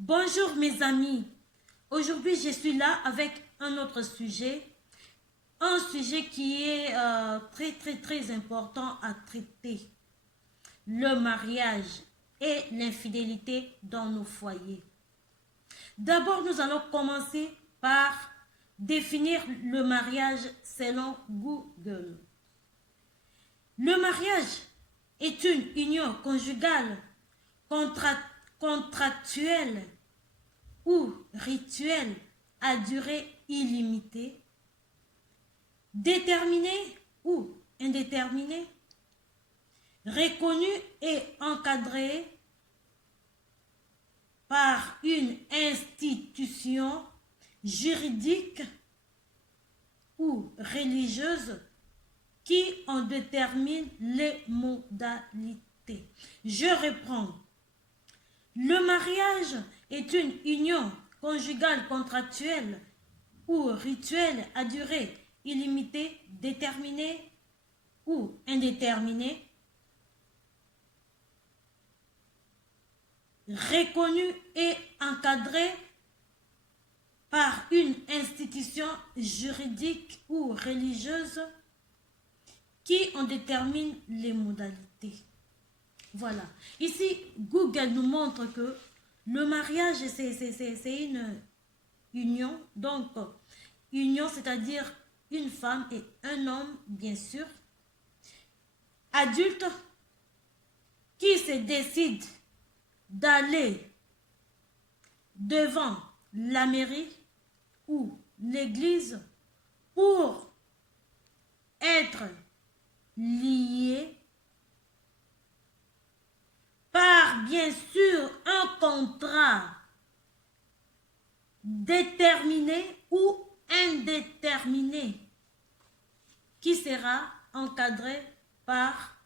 Bonjour mes amis, aujourd'hui je suis là avec un autre sujet, un sujet qui est très important à traiter, le mariage et l'infidélité dans nos foyers. D'abord nous allons commencer par définir le mariage selon Google. Le mariage est une union conjugale contractuelle ou rituelle à durée illimitée, déterminée ou indéterminée, reconnue et encadrée par une institution juridique ou religieuse qui en détermine les modalités. Je reprends. Le mariage est une union conjugale contractuelle ou rituelle à durée illimitée, déterminée ou indéterminée, reconnue et encadrée par une institution juridique ou religieuse qui en détermine les modalités. Voilà. Ici, Google nous montre que le mariage, c'est une union. Donc, union, c'est-à-dire une femme et un homme, bien sûr, adulte, qui se décide d'aller devant la mairie ou l'église pour être liés par, bien sûr, un contrat déterminé ou indéterminé qui sera encadré par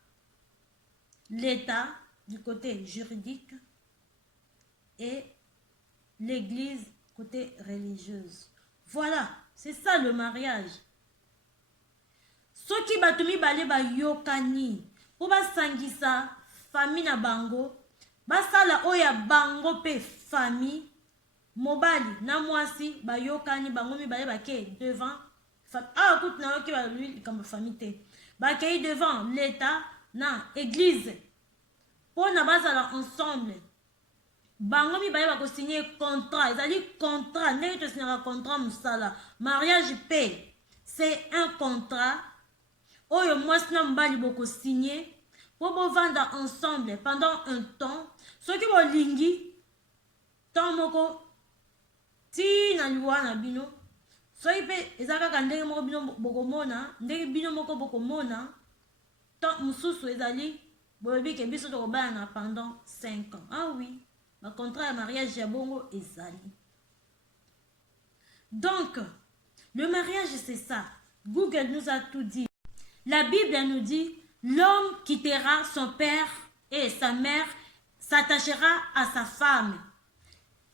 l'État du côté juridique et l'Église côté religieuse. Voilà, c'est ça le mariage. Soki batumi bale ba yokani po basangisa famille na bango basala oya bango pe famille mobali na mwasi bayokani bango mibale bake devant écoute na yoki ba lui comme famille te bake devant l'état na église po na basala ensemble bango mibale bako signer contrat ezali contrat ndenge to signera contrat musala mariage pe c'est un contrat oyo mwasi na mobali boko signer pour bovanda ensemble pendant un temps soki bolingi temps moko ti na liwa na bino soki pe eza kaka ndenge moko bino bokomona ndenge bino moko bokomona temps mosusu ezali boyebi ke biso tokobayana pendant 5 ans. Ah oui, ma contrat ya mariage ya bongo ezali. Donc le mariage c'est ça. Google nous a tout dit. La Bible nous dit: l'homme quittera son père et sa mère, s'attachera à sa femme.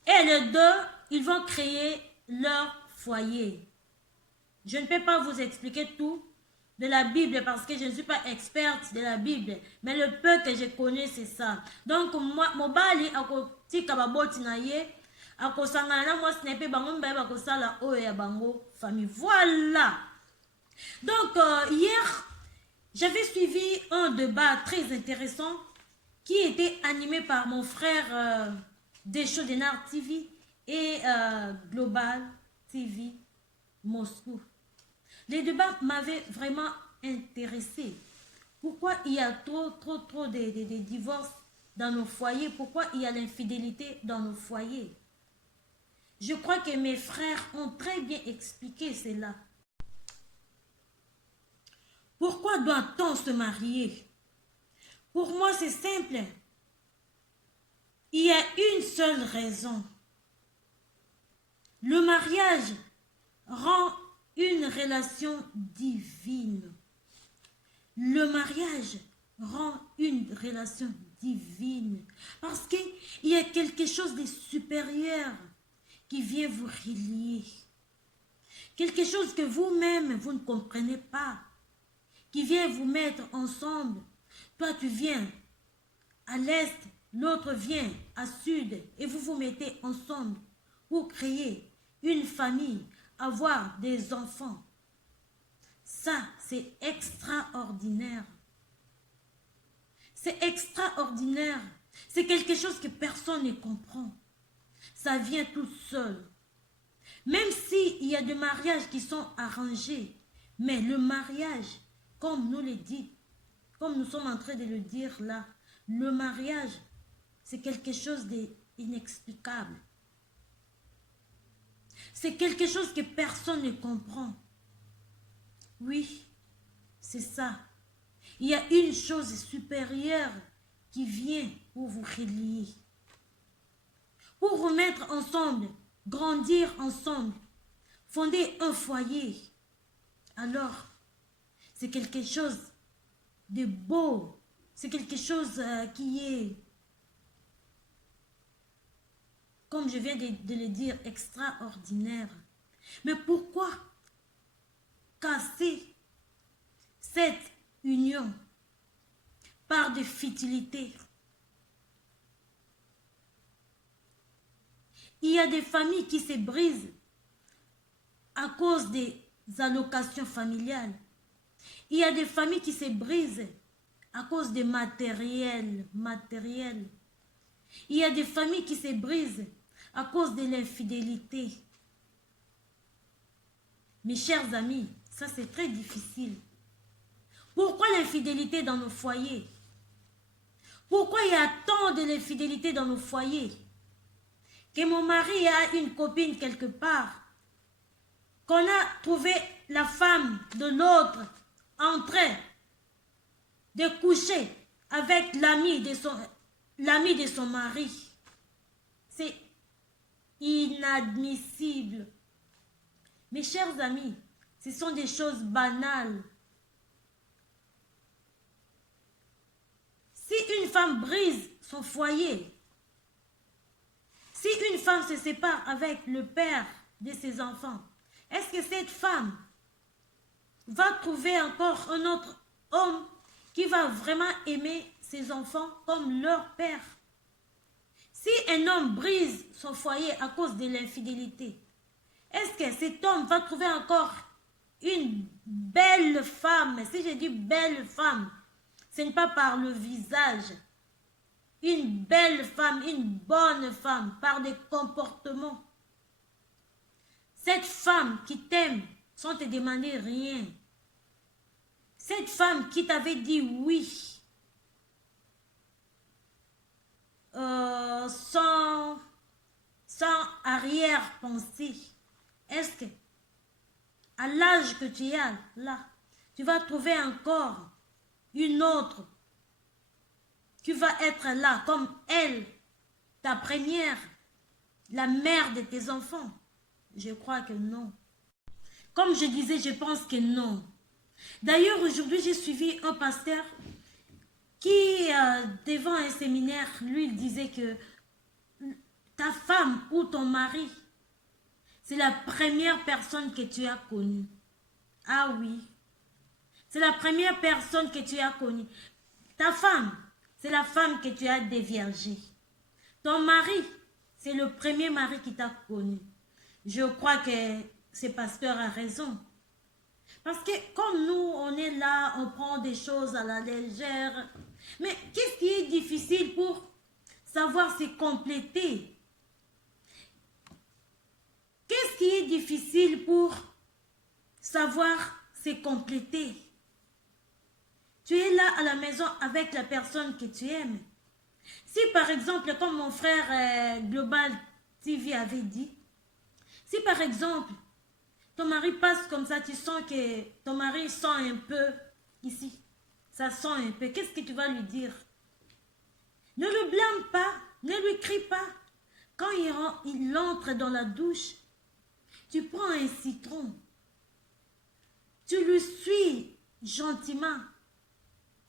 Et les deux, ils vont créer leur foyer. Je ne peux pas vous expliquer tout de la Bible parce que je ne suis pas experte de la Bible. Mais le peu que je connais, c'est ça. Donc, moi, mobali, ako tika baboti na ye, ako sangana na moi, ce n'est pas bango mbaye bako sala oyo ya bango famille. Voilà. Donc, hier, j'avais suivi un débat très intéressant qui était animé par mon frère Desho Denar TV et Global TV Moscou. Les débats m'avaient vraiment intéressé. Pourquoi il y a trop de divorces dans nos foyers? Pourquoi il y a l'infidélité dans nos foyers? Je crois que mes frères ont très bien expliqué cela. Pourquoi doit-on se marier? Pour moi, c'est simple. Il y a une seule raison. Le mariage rend une relation divine. Le mariage rend une relation divine. Parce qu'il y a quelque chose de supérieur qui vient vous relier. Quelque chose que vous-même, vous ne comprenez pas. Qui vient vous mettre ensemble. Toi, tu viens à l'est, l'autre vient à sud et vous vous mettez ensemble pour créer une famille, avoir des enfants. Ça, c'est extraordinaire. C'est extraordinaire. C'est quelque chose que personne ne comprend. Ça vient tout seul. Même s'il y a des mariages qui sont arrangés, mais le mariage, comme nous le dit, comme nous sommes en train de le dire là, le mariage, c'est quelque chose d'inexplicable. C'est quelque chose que personne ne comprend. Oui, c'est ça. Il y a une chose supérieure qui vient pour vous relier. Pour vous mettre ensemble, grandir ensemble, fonder un foyer. Alors, c'est quelque chose de beau. C'est quelque chose qui est, comme je viens de le dire, extraordinaire. Mais pourquoi casser cette union par des futilités? Il y a des familles qui se brisent à cause des allocations familiales. Il y a des familles qui se brisent à cause des matériels. Il y a des familles qui se brisent à cause de l'infidélité. Mes chers amis, ça c'est très difficile. Pourquoi l'infidélité dans nos foyers? Pourquoi il y a tant de l'infidélité dans nos foyers? Que mon mari a une copine quelque part, qu'on a trouvé la femme de l'autre en train de coucher avec l'ami de son mari. C'est inadmissible. Mes chers amis, ce sont des choses banales. Si une femme brise son foyer, si une femme se sépare avec le père de ses enfants, est-ce que cette femme va trouver encore un autre homme qui va vraiment aimer ses enfants comme leur père? Si un homme brise son foyer à cause de l'infidélité, est-ce que cet homme va trouver encore une belle femme? Si je dis belle femme, ce n'est pas par le visage. Une belle femme, une bonne femme, par des comportements. Cette femme qui t'aime sans te demander rien. Cette femme qui t'avait dit oui. Sans arrière-pensée. Est-ce que, à l'âge que tu as là, tu vas trouver encore une autre qui va être là comme elle, ta première, la mère de tes enfants? Je crois que non. Comme je disais, je pense que non. D'ailleurs, aujourd'hui, j'ai suivi un pasteur qui, devant un séminaire, lui, il disait que ta femme ou ton mari, c'est la première personne que tu as connue. Ah oui. C'est la première personne que tu as connue. Ta femme, c'est la femme que tu as déviergée. Ton mari, c'est le premier mari qui t'a connu. Je crois que ce pasteur a raison. Parce que comme nous, on est là, on prend des choses à la légère. Mais qu'est-ce qui est difficile pour savoir se compléter? Qu'est-ce qui est difficile pour savoir se compléter? Tu es là à la maison avec la personne que tu aimes. Si par exemple, comme mon frère Global TV avait dit, si par exemple, ton mari passe comme ça, tu sens que ton mari sent un peu ici, ça sent un peu, qu'est-ce que tu vas lui dire? Ne le blâme pas, ne lui crie pas. Quand il entre dans la douche, tu prends un citron, tu lui suis gentiment.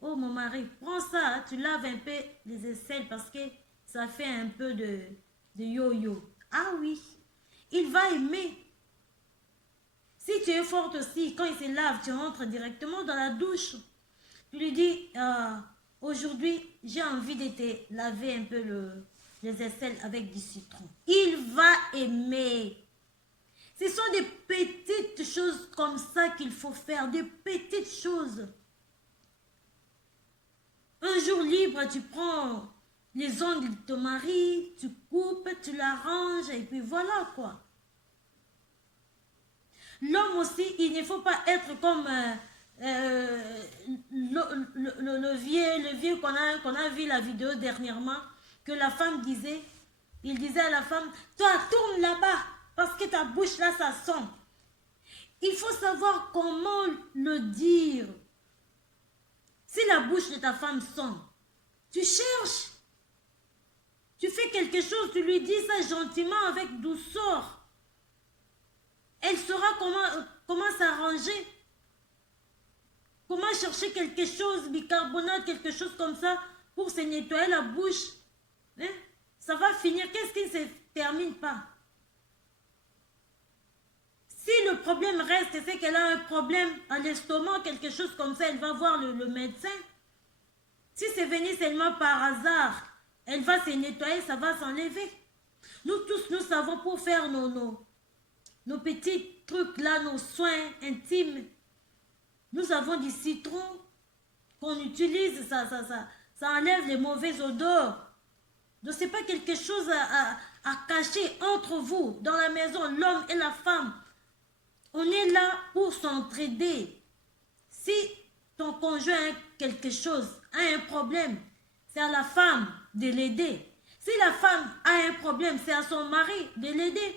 Oh mon mari, prends ça, tu laves un peu les aisselles parce que ça fait un peu de yo-yo. Ah oui, il va aimer. Si tu es forte aussi, quand il se lave, tu rentres directement dans la douche. Tu lui dis, Aujourd'hui, j'ai envie de te laver un peu les aisselles avec du citron. Il va aimer. Ce sont des petites choses comme ça qu'il faut faire, des petites choses. Un jour libre, tu prends les ongles de ton mari, tu coupes, tu l'arranges et puis voilà quoi. L'homme aussi, il ne faut pas être comme le vieux qu'on a vu la vidéo dernièrement, que la femme disait, il disait à la femme, toi tourne là-bas, parce que ta bouche là, ça sent. Il faut savoir comment le dire. Si la bouche de ta femme sent, tu cherches. Tu fais quelque chose, tu lui dis ça gentiment, avec douceur. Elle saura comment s'arranger. Comment chercher quelque chose, bicarbonate, quelque chose comme ça, pour se nettoyer la bouche. Hein? Ça va finir. Qu'est-ce qui ne se termine pas? Si le problème reste, c'est qu'elle a un problème à l'estomac, quelque chose comme ça, elle va voir le médecin. Si c'est venu seulement par hasard, elle va se nettoyer, ça va s'enlever. Nous tous, nous savons pour faire nos petits trucs là, nos soins intimes. Nous avons du citron qu'on utilise, ça enlève les mauvaises odeurs. Donc ce n'est pas quelque chose à cacher entre vous, dans la maison, l'homme et la femme. On est là pour s'entraider. Si ton conjoint a quelque chose, a un problème, c'est à la femme de l'aider. Si la femme a un problème, c'est à son mari de l'aider.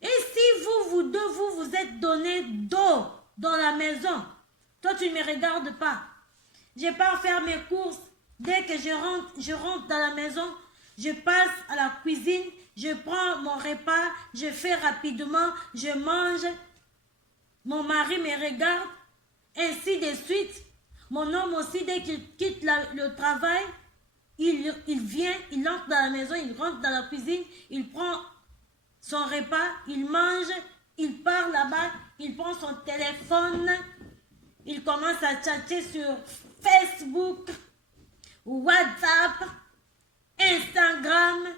Et si vous deux, vous êtes donné d'eau dans la maison, toi tu ne me regardes pas. Je pars faire mes courses. Dès que je rentre dans la maison, je passe à la cuisine, je prends mon repas, je fais rapidement, je mange. Mon mari me regarde, ainsi de suite. Mon homme aussi, dès qu'il quitte le travail, il vient, il entre dans la maison, il rentre dans la cuisine, il prend son repas, il mange, il part là-bas, il prend son téléphone, il commence à chatter sur Facebook, WhatsApp, Instagram,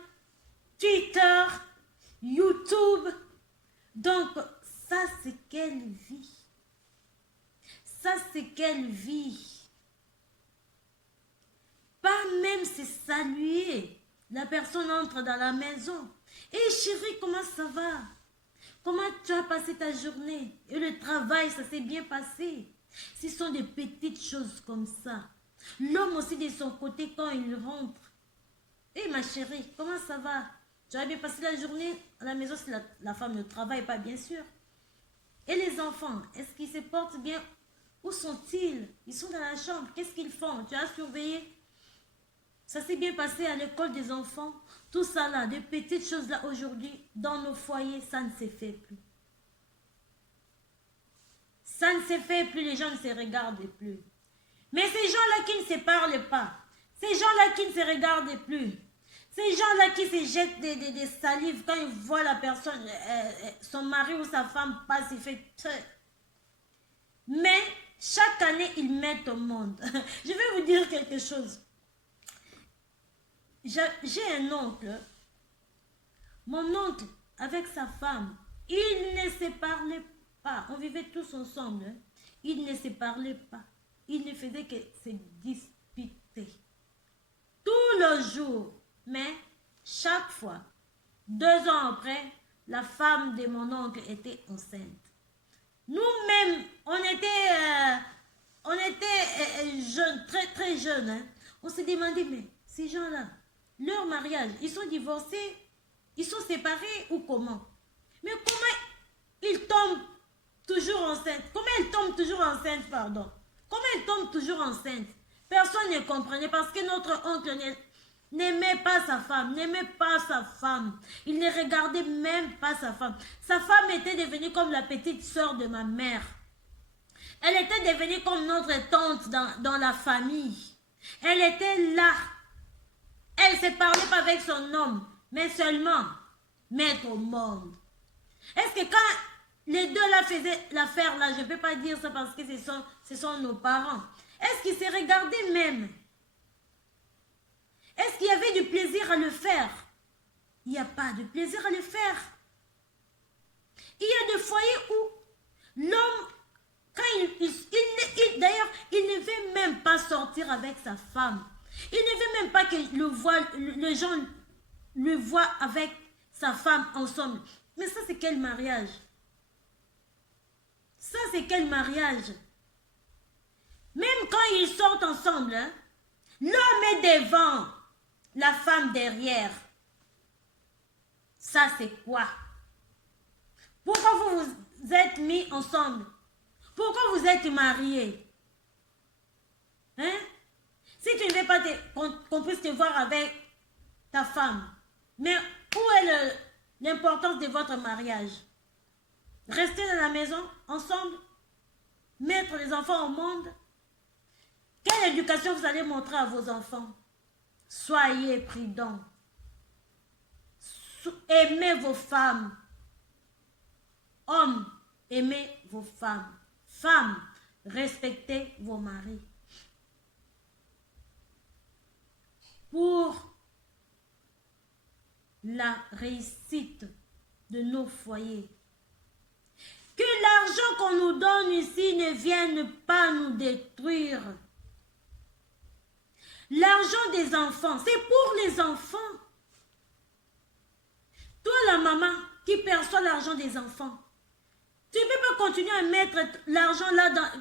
Twitter, YouTube. Donc, ça c'est quelle vie? Ça c'est quelle vie? Pas même se saluer. La personne entre dans la maison. Et chérie, comment ça va? Comment tu as passé ta journée? Et le travail, ça s'est bien passé? Ce sont des petites choses comme ça. L'homme aussi de son côté, quand il rentre. Eh ma chérie, comment ça va? Tu as bien passé la journée à la maison si la femme ne travaille pas, bien sûr. Et les enfants, est-ce qu'ils se portent bien? Où sont-ils? Ils sont dans la chambre. Qu'est-ce qu'ils font? Tu as surveillé? Ça s'est bien passé à l'école des enfants. Tout ça là, des petites choses là aujourd'hui, dans nos foyers, ça ne se fait plus. Ça ne se fait plus, les gens ne se regardent plus. Mais ces gens-là qui ne se parlent pas, ces gens-là qui ne se regardent plus, ces gens-là qui se jettent des salives quand ils voient la personne, son mari ou sa femme passe, il fait... Mais chaque année, ils mettent au monde. Je vais vous dire quelque chose. J'ai un oncle. Mon oncle, avec sa femme, ils ne se parlaient pas. On vivait tous ensemble. Hein. Ils ne se parlaient pas. Ils ne faisaient que se disputer. Tout le jour. Mais chaque fois, 2 ans après, la femme de mon oncle était enceinte. Nous-mêmes, on était jeunes, très très jeunes. Hein. On s'est demandé, mais ces gens-là, leur mariage, ils sont divorcés, ils sont séparés ou comment? Mais comment ils tombent toujours enceintes? Comment elles tombent toujours enceintes, pardon? Comment elles tombent toujours enceintes? Personne ne comprenait parce que notre oncle n'aimait pas sa femme, n'aimait pas sa femme. Il ne regardait même pas sa femme. Sa femme était devenue comme la petite sœur de ma mère. Elle était devenue comme notre tante dans la famille. Elle était là. Elle ne se parlait pas avec son homme, mais seulement mettre au monde. Est-ce que quand les deux là faisaient l'affaire là, je ne peux pas dire ça parce que ce sont nos parents. Est-ce qu'il s'est regardé même? Est-ce qu'il y avait du plaisir à le faire? Il n'y a pas de plaisir à le faire. Il y a des foyers où l'homme, quand d'ailleurs, il ne veut même pas sortir avec sa femme. Il ne veut même pas que les gens le voient avec sa femme ensemble. Mais ça, c'est quel mariage? Ça, c'est quel mariage? Même quand ils sortent ensemble, hein, l'homme est devant, la femme derrière. Ça, c'est quoi? Pourquoi vous vous êtes mis ensemble? Pourquoi vous êtes mariés? Hein? Si tu ne veux pas qu'on puisse te voir avec ta femme, mais où est l'importance de votre mariage? Rester dans la maison, ensemble? Mettre les enfants au monde? Quelle éducation vous allez montrer à vos enfants? Soyez prudents. Aimez vos femmes. Hommes, aimez vos femmes. Femmes, respectez vos maris. Pour la réussite de nos foyers. Que l'argent qu'on nous donne ici ne vienne pas nous détruire. L'argent des enfants, c'est pour les enfants. Toi, la maman qui perçoit l'argent des enfants, tu ne peux pas continuer à mettre l'argent là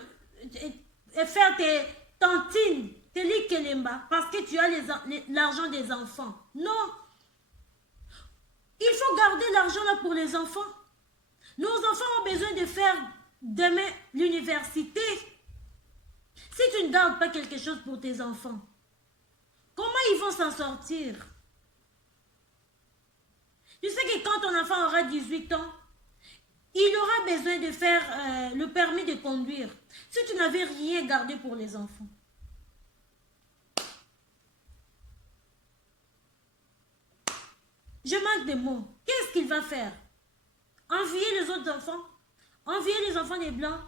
et faire tes tantines, tes likelemba, parce que tu as l'argent des enfants. Non. Il faut garder l'argent là pour les enfants. Nos enfants ont besoin de faire demain l'université. Si tu ne gardes pas quelque chose pour tes enfants, comment ils vont s'en sortir? Tu sais que quand ton enfant aura 18 ans, il aura besoin de faire le permis de conduire. Si tu n'avais rien gardé pour les enfants. Je manque de mots. Qu'est-ce qu'il va faire? Envier les autres enfants? Envier les enfants des Blancs?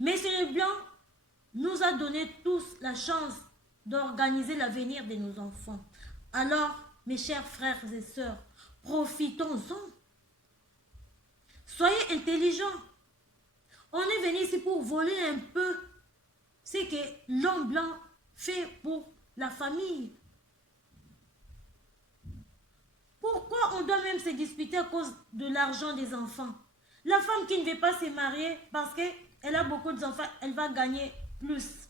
Mais c'est les Blancs nous a donné tous la chance d'organiser l'avenir de nos enfants. Alors, mes chers frères et sœurs, profitons-en. Soyez intelligents. On est venu ici pour voler un peu ce que l'homme blanc fait pour la famille. Pourquoi on doit même se disputer à cause de l'argent des enfants? La femme qui ne veut pas se marier parce qu'elle a beaucoup d'enfants, elle va gagner plus.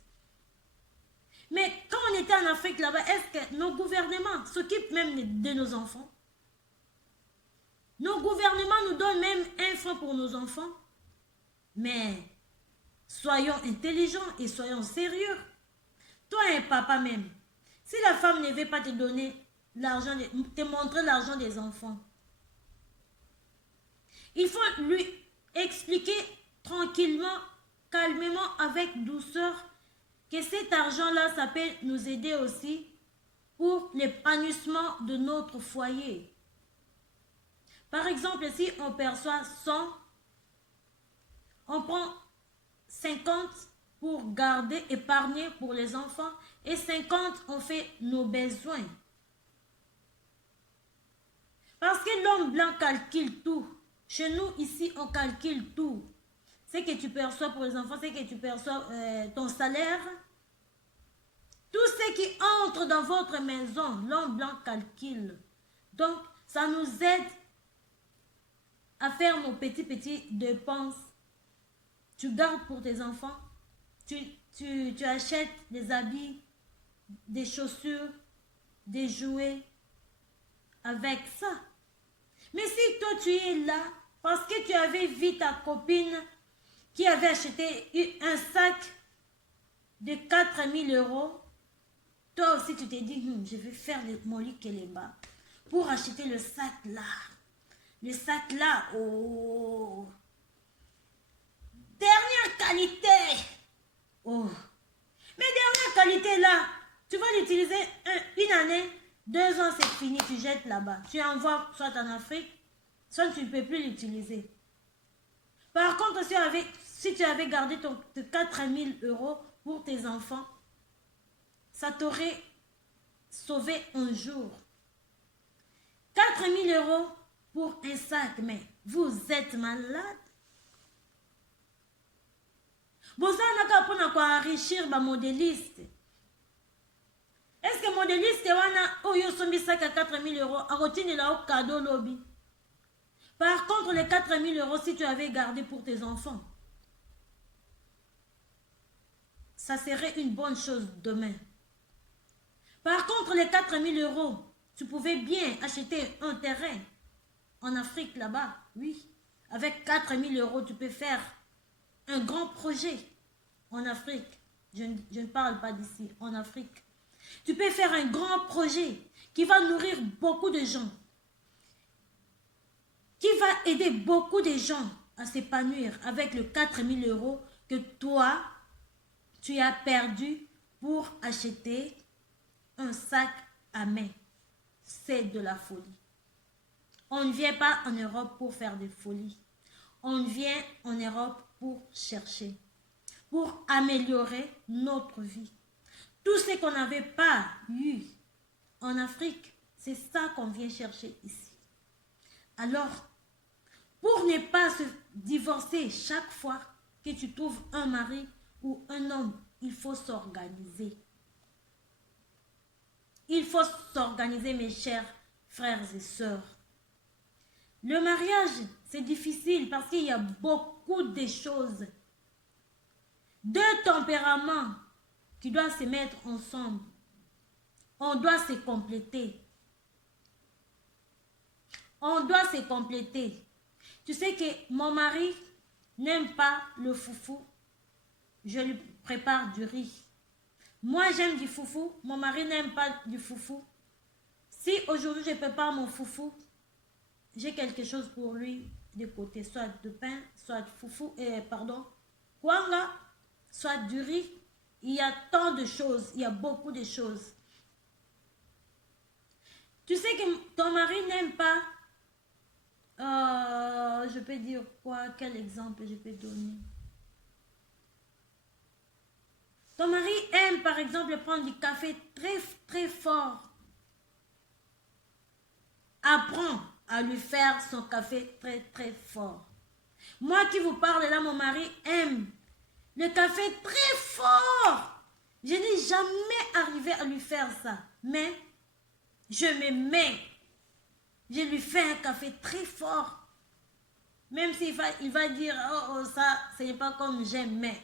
Mais quand on était en Afrique là-bas, est-ce que nos gouvernements s'occupent même de nos enfants? Nos gouvernements nous donnent même 1 franc pour nos enfants. Mais soyons intelligents et soyons sérieux. Toi, un papa même, si la femme ne veut pas te donner l'argent, te montrer l'argent des enfants, il faut lui expliquer tranquillement, calmement, avec douceur, que cet argent-là, ça peut nous aider aussi pour l'épanouissement de notre foyer. Par exemple, si on perçoit 100, on prend 50 pour garder, épargner pour les enfants, et 50, on fait nos besoins. Parce que l'homme blanc calcule tout. Chez nous, ici, on calcule tout. C'est que tu perçois pour les enfants, c'est que tu perçois ton salaire. Tout ce qui entre dans votre maison, l'homme blanc calcule. Donc, ça nous aide à faire nos petits dépenses. Tu gardes pour tes enfants. Tu achètes des habits, des chaussures, des jouets. Avec ça. Mais si toi tu es là parce que tu avais vu ta copine qui avait acheté un sac de 4000 €, toi aussi tu t'es dit, je vais faire mon lit qu'elle est bas pour acheter le sac là. Le sac là, oh, dernière qualité. Oh, mais dernière qualité là, tu vas l'utiliser une année. 2 ans, c'est fini, tu jettes là-bas. Tu envoies soit en Afrique, soit tu ne peux plus l'utiliser. Par contre, si tu avais gardé tes 4000 €, pour tes enfants, ça t'aurait sauvé un jour. 4 000 € pour un sac, mais vous êtes malade. Vous avez pour enrichir les modélistes. Est-ce que modéliste wana oyo sombi sac à 4 000 € a retenu là au cadeau lobby? Par contre, les 4 000 € si tu avais gardé pour tes enfants, ça serait une bonne chose demain. Par contre, les 4 000 €, tu pouvais bien acheter un terrain en Afrique là-bas, oui. Avec 4 000 €, tu peux faire un grand projet en Afrique. Je ne parle pas d'ici, en Afrique. Tu peux faire un grand projet qui va nourrir beaucoup de gens, qui va aider beaucoup de gens à s'épanouir avec le 4 000 € que toi, tu as perdu pour acheter un sac à main. C'est de la folie. On ne vient pas en Europe pour faire des folies. On vient en Europe pour chercher, pour améliorer notre vie. Tout ce qu'on n'avait pas eu en Afrique, c'est ça qu'on vient chercher ici. Alors, pour ne pas se divorcer chaque fois que tu trouves un mari ou un homme, il faut s'organiser. Il faut s'organiser, mes chers frères et sœurs. Le mariage, c'est difficile parce qu'il y a beaucoup de choses. Deux tempéraments qui doivent se mettre ensemble. On doit se compléter. On doit se compléter. Tu sais que mon mari n'aime pas le foufou. Je lui prépare du riz. Moi, j'aime du foufou. Mon mari n'aime pas du foufou. Si aujourd'hui, je prépare mon foufou, j'ai quelque chose pour lui de côté. Soit de pain, soit de foufou, kwanga, soit du riz. Il y a tant de choses. Il y a beaucoup de choses. Tu sais que ton mari n'aime pas... je peux dire quoi? Quel exemple je peux donner? Ton mari aime, par exemple, prendre du café très, très fort. Apprends à lui faire son café très, très fort. Moi qui vous parle là, mon mari aime le café très fort. Je n'ai jamais arrivé à lui faire ça. Mais je me mets. Je lui fais un café très fort. Même s'il va dire, oh, ça, ce n'est pas comme j'aime, mais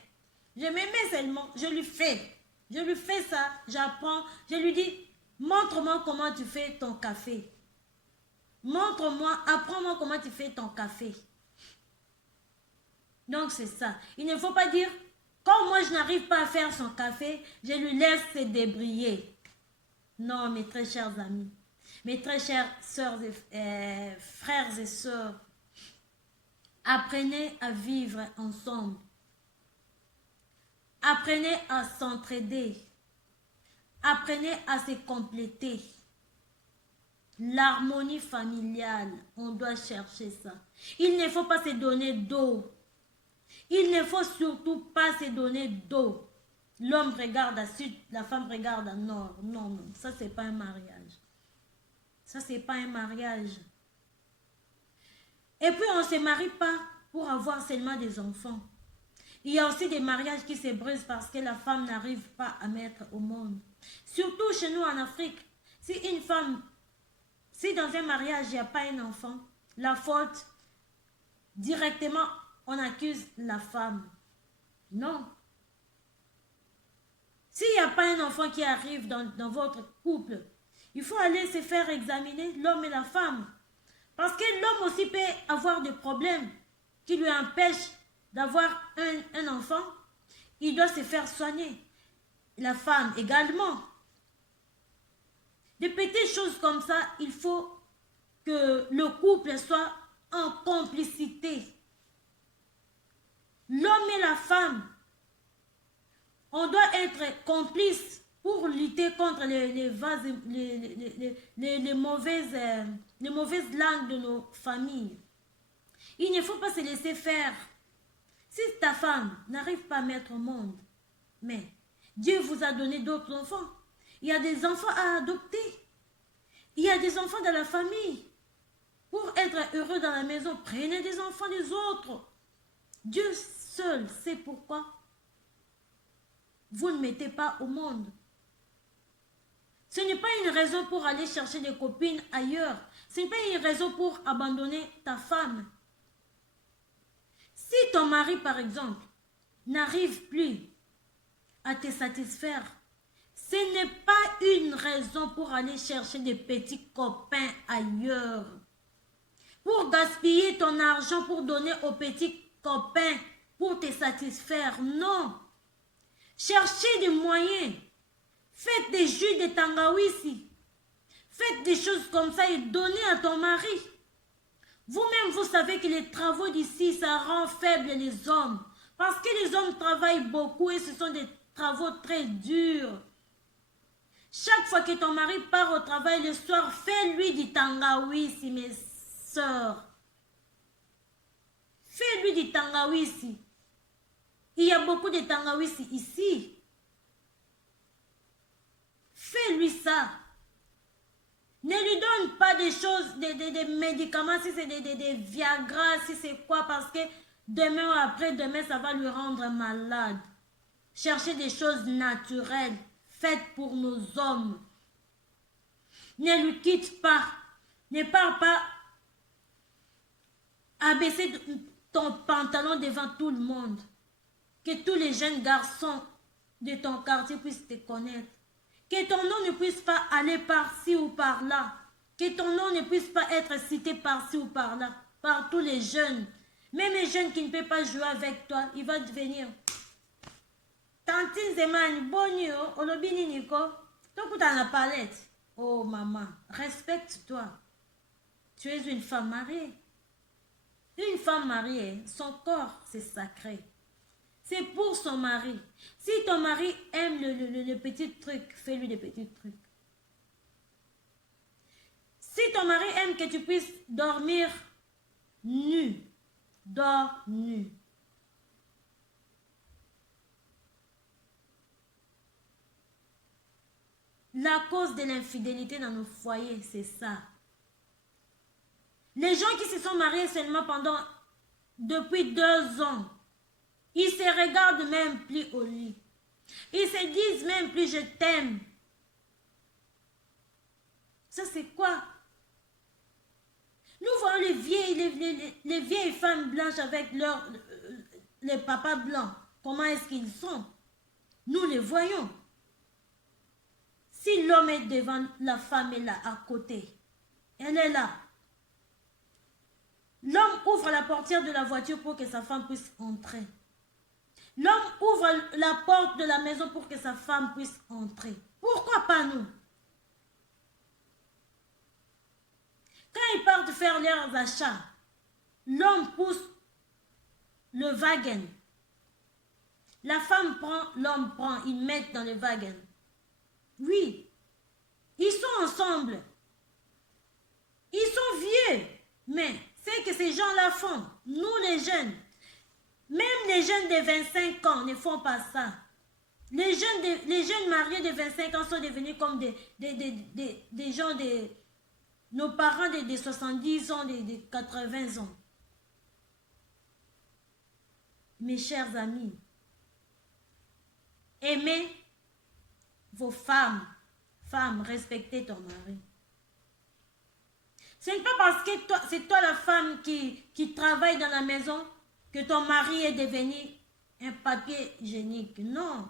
je me mets seulement, je lui fais. Je lui fais ça, j'apprends. Je lui dis, montre-moi comment tu fais ton café. Montre-moi, apprends-moi comment tu fais ton café. Donc c'est ça. Il ne faut pas dire, quand moi je n'arrive pas à faire son café, je lui laisse se débrouiller. Non, mes très chers amis, mes très chères sœurs et frères et sœurs, apprenez à vivre ensemble. Apprenez à s'entraider. Apprenez à se compléter. L'harmonie familiale, on doit chercher ça. Il ne faut pas se donner d'eau. Il ne faut surtout pas se donner d'eau. L'homme regarde à sud, la femme regarde à nord. Non, non, ça c'est pas un mariage. Ça c'est pas un mariage. Et puis on ne se marie pas pour avoir seulement des enfants. Il y a aussi des mariages qui se brisent parce que la femme n'arrive pas à mettre au monde. Surtout chez nous en Afrique, si une femme, si dans un mariage il n'y a pas un enfant, la faute, directement on accuse la femme. Non. S'il n'y a pas un enfant qui arrive dans votre couple, il faut aller se faire examiner, l'homme et la femme. Parce que l'homme aussi peut avoir des problèmes qui lui empêchent d'avoir un enfant. Il doit se faire soigner. La femme également. Des petites choses comme ça, il faut que le couple soit en complicité. L'homme et la femme, on doit être complices pour lutter contre les mauvaises langues de nos familles. Il ne faut pas se laisser faire. Si ta femme n'arrive pas à mettre au monde, Mais Dieu vous a donné d'autres enfants. Il y a des enfants à adopter. Il y a des enfants dans la famille. Pour être heureux dans la maison, prenez des enfants des autres. Dieu seul sait pourquoi vous ne mettez pas au monde. Ce n'est pas une raison pour aller chercher des copines ailleurs. Ce n'est pas une raison pour abandonner ta femme. Si ton mari, par exemple, n'arrive plus à te satisfaire, ce n'est pas une raison pour aller chercher des petits copains ailleurs. Pour gaspiller ton argent pour donner aux petits copains pour te satisfaire. Non. Cherchez des moyens. Faites des jus de tangawizi. Faites des choses comme ça et donnez à ton mari. Vous-même, vous savez que les travaux d'ici, ça rend faibles les hommes. Parce que les hommes travaillent beaucoup et ce sont des travaux très durs. Chaque fois que ton mari part au travail le soir, fais-lui du tangawizi, mes sœurs. Fais-lui du tangawizi. Il y a beaucoup de tangawizi ici. Fais-lui ça. Ne lui donne pas des choses, des médicaments, si c'est des Viagra, si c'est quoi, parce que demain ou après-demain, ça va lui rendre malade. Cherchez des choses naturelles, faites pour nos hommes. Ne lui quitte pas. Ne pars pas abaisser ton pantalon devant tout le monde. Que tous les jeunes garçons de ton quartier puissent te connaître. Que ton nom ne puisse pas aller par-ci ou par-là. Que ton nom ne puisse pas être cité par-ci ou par-là. Par tous les jeunes. Même les jeunes qui ne peuvent pas jouer avec toi, il va devenir. Tantine Zemani, bonio, olobini niko. Toi, dans la palette. Oh maman, respecte-toi. Tu es une femme mariée. Une femme mariée, son corps, c'est sacré. C'est pour son mari. Si ton mari aime le petit truc, fais-lui des petits trucs. Si ton mari aime que tu puisses dormir nu, dors nu. La cause de l'infidélité dans nos foyers, c'est ça. Les gens qui se sont mariés seulement depuis 2 ans, ils se regardent même plus au lit. Ils se disent même plus je t'aime. Ça c'est quoi? Nous voyons les vieilles femmes blanches avec les papas blancs. Comment est-ce qu'ils sont? Nous les voyons. Si l'homme est devant, la femme est là à côté. Elle est là. L'homme ouvre la portière de la voiture pour que sa femme puisse entrer. L'homme ouvre la porte de la maison pour que sa femme puisse entrer. Pourquoi pas nous? Quand ils partent faire leurs achats, l'homme pousse le wagon. La femme prend, l'homme prend, ils mettent dans le wagon. Oui, ils sont ensemble. Ils sont vieux, mais c'est que ces gens-là font. Nous les jeunes, même les jeunes de 25 ans ne font pas ça. Les jeunes mariés de 25 ans sont devenus comme des gens de... Nos parents de 70 ans, de 80 ans. Mes chers amis, aimez vos femmes. Femmes, respectez ton mari. Ce n'est pas parce que c'est toi la femme qui travaille dans la maison que ton mari est devenu un papier hygiénique. Non.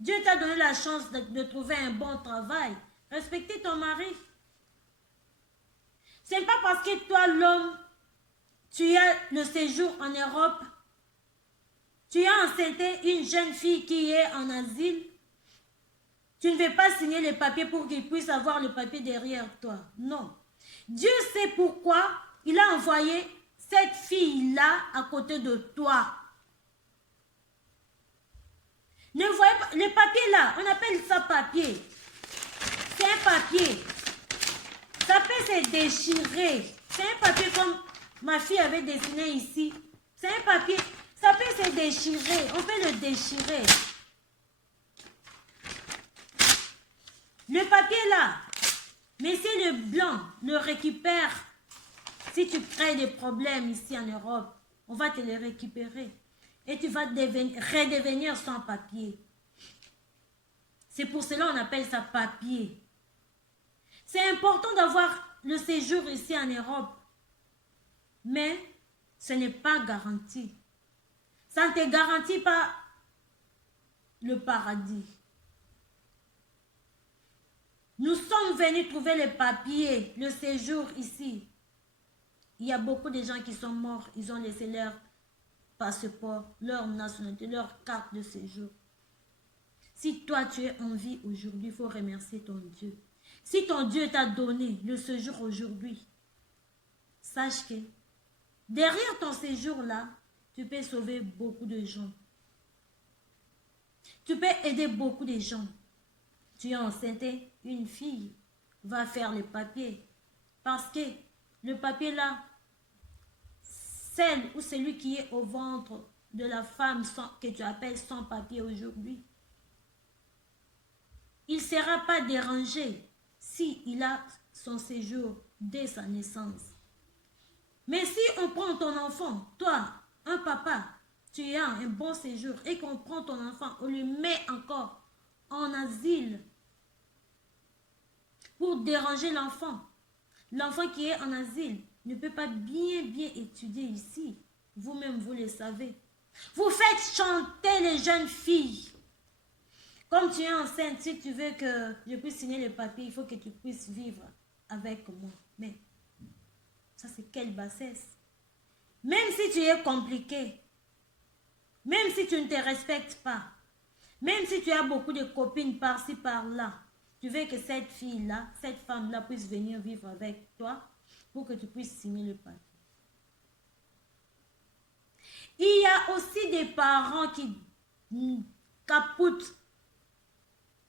Dieu t'a donné la chance de trouver un bon travail. Respectez ton mari. Ce n'est pas parce que toi, l'homme, tu as le séjour en Europe, tu as enceinté une jeune fille qui est en asile, tu ne veux pas signer les papiers pour qu'il puisse avoir le papier derrière toi. Non. Dieu sait pourquoi il a envoyé cette fille-là à côté de toi. Ne voyez pas, le papier là, on appelle ça papier. C'est un papier. Ça peut se déchirer. C'est un papier comme ma fille avait dessiné ici. C'est un papier. Ça peut se déchirer. On peut le déchirer. Le papier là, mais si le blanc le récupère, si tu crées des problèmes ici en Europe, on va te les récupérer. Et tu vas redevenir sans papier. C'est pour cela qu'on appelle ça papier. C'est important d'avoir le séjour ici en Europe. Mais ce n'est pas garanti. Ça ne te garantit pas le paradis. Nous sommes venus trouver les papiers, le séjour ici. Il y a beaucoup de gens qui sont morts. Ils ont laissé leur passeport, leur nationalité, leur carte de séjour. Si toi tu es en vie aujourd'hui, il faut remercier ton Dieu. Si ton Dieu t'a donné le séjour aujourd'hui, sache que derrière ton séjour là, tu peux sauver beaucoup de gens. Tu peux aider beaucoup de gens. Tu es enceinte, une fille va faire les papiers. Parce que le papier là, celle ou celui qui est au ventre de la femme que tu appelles sans papier aujourd'hui, il ne sera pas dérangé s'il a son séjour dès sa naissance. Mais si on prend ton enfant, toi, un papa, tu as un bon séjour et qu'on prend ton enfant, on le met encore en asile pour déranger l'enfant. L'enfant qui est en asile ne peut pas bien étudier ici. Vous-même, vous le savez. Vous faites chanter les jeunes filles. Comme tu es enceinte, si tu veux que je puisse signer le papier, il faut que tu puisses vivre avec moi. Mais ça, c'est quelle bassesse. Même si tu es compliqué, même si tu ne te respectes pas, même si tu as beaucoup de copines par-ci, par-là, tu veux que cette fille-là, cette femme-là puisse venir vivre avec toi pour que tu puisses signer le papier. Il y a aussi des parents qui capotent,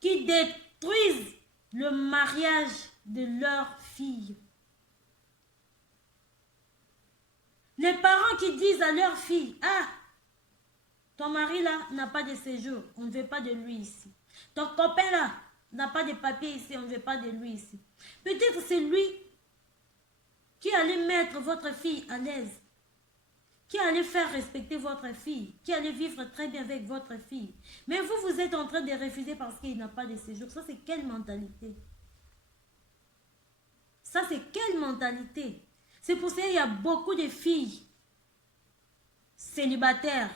qui détruisent le mariage de leur fille. Les parents qui disent à leur fille, ah, ton mari là n'a pas de séjour, on ne veut pas de lui ici. Ton copain là n'a pas de papier ici, on ne veut pas de lui ici. Peut-être c'est lui qui allait mettre votre fille à l'aise, qui allait faire respecter votre fille, qui allait vivre très bien avec votre fille. Mais vous, vous êtes en train de refuser parce qu'il n'a pas de séjour. Ça, c'est quelle mentalité? Ça, c'est quelle mentalité? C'est pour ça qu'il y a beaucoup de filles célibataires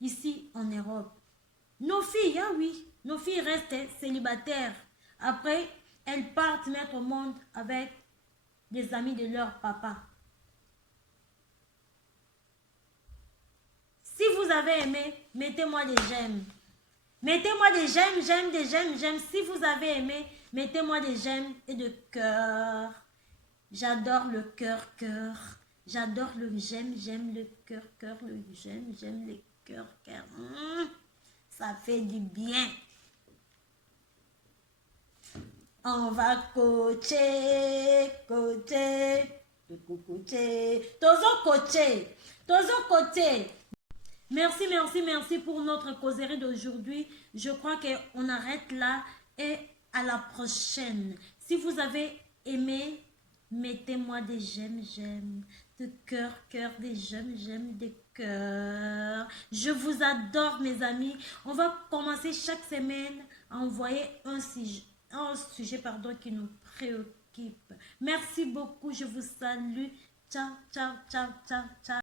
ici en Europe. Nos filles, ah oui, nos filles restent célibataires. Après, elles partent mettre au monde avec des amis de leur papa. Si vous avez aimé, mettez-moi des j'aime. Mettez-moi des j'aime, j'aime, des j'aime, j'aime. Si vous avez aimé, mettez-moi des j'aime et de cœur. J'adore le cœur, cœur. J'adore le j'aime, j'aime le cœur, cœur, le j'aime, j'aime le cœur, cœur. Ça fait du bien. On va coacher, coacher, coacher. Tozo coacher, tozo coacher. Merci, merci, merci pour notre causerie d'aujourd'hui. Je crois qu'on arrête là et à la prochaine. Si vous avez aimé, mettez-moi des j'aime, j'aime, de cœur, cœur, des j'aime, j'aime, des cœurs. Je vous adore, mes amis. On va commencer chaque semaine à envoyer un sujet qui nous préoccupe. Merci beaucoup. Je vous salue. Ciao, ciao, ciao, ciao, ciao.